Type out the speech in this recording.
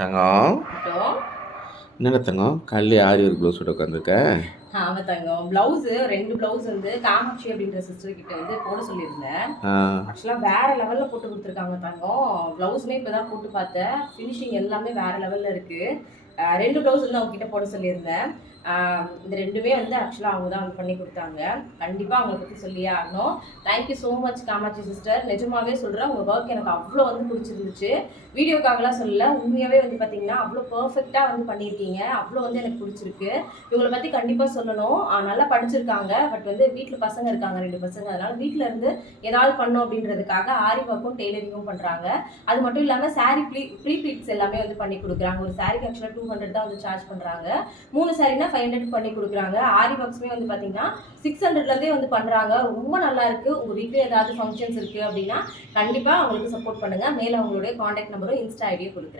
தங்கம் அப்புறம் என்னடா தங்கம் காலையிலே ஆரி ஒரு ப்ளவுஸ் போட்டு உட்காந்துருக்க. ஆமா தங்கம். ப்ளவுஸு 2 ப்ளவுஸ் வந்து காமாட்சி அப்படின்ற சிஸ்டர் கிட்ட வந்து போட சொல்லியிருந்தேன். ஆக்சுவலா வேற லெவல்ல போட்டு குடுத்துருக்காங்க தங்கம். ப்ளவுஸுமே இப்ப தான் போட்டு பார்த்தேன். ஃபினிஷிங் எல்லாமே வேற லெவல்ல இருக்கு. 2 ப்ளவுஸ் வந்து அவங்க கிட்ட போட சொல்லியிருந்தேன். இந்த 2மே வந்து ஆக்சுவலா அவங்க தான் வந்து பண்ணி குடுத்தாங்க. கண்டிப்பா அவங்கள பத்தி சொல்லியே ஆகணும். Thank you so much Kamakshi sister. நிஜமாவே சொல்றேன். உங்க வொர்க் எனக்கு அவ்ளோ வந்து புடிச்சிருந்துச்சு. வீடியோக்காகலாம் சொல்லல. உண்மையாவே வந்து பார்த்தீங்கன்னா, அவ்ளோ பெர்ஃபெக்ட்டா வந்து பண்ணியிருக்கீங்க. அவ்ளோ வந்து எனக்கு புடிச்சிருக்கு. இவங்கள பத்தி கண்டிப்பா சொல்லணும். நல்லா படிச்சிருக்காங்க. பட் வந்து வீட்ல பசங்க இருக்காங்க 2 பசங்க. அதனால வீட்ல இருந்து ஏதாவது பண்ணணும் அப்படின்றதுக்காக ஆரி ஒர்க்கும், டெய்லரிங்கும் பண்றாங்க. அது மட்டும் இல்லாம சாரி ப்ரீ ப்ளீட்ஸ் எல்லாமே வந்து பண்ணி குடுக்குறாங்க. ஒரு சாரிக்கு ஆக்சுவலா 200 தான் வந்து சார்ஜ் பண்றாங்க. 3 சாரினா 500 பண்ணி குடுக்குறாங்க. ஆரி ஒர்க்ஸ்மே வந்து பார்த்தீங்கன்னா, 600ல இருந்தே வந்து பண்றாங்க. ரொம்ப நல்லா இருக்கு. உங்க வீட்ல ஏதாவது ஃபங்ஷன்ஸ் இருக்கு அப்படின்னா, கண்டிப்பா அவங்களுக்கு சப்போர்ட் பண்ணுங்க. மேல அவங்களுடைய கான்டாக்ட் நம்பரும், இன்ஸ்டா ஐடியும் குடுக்குறேன்.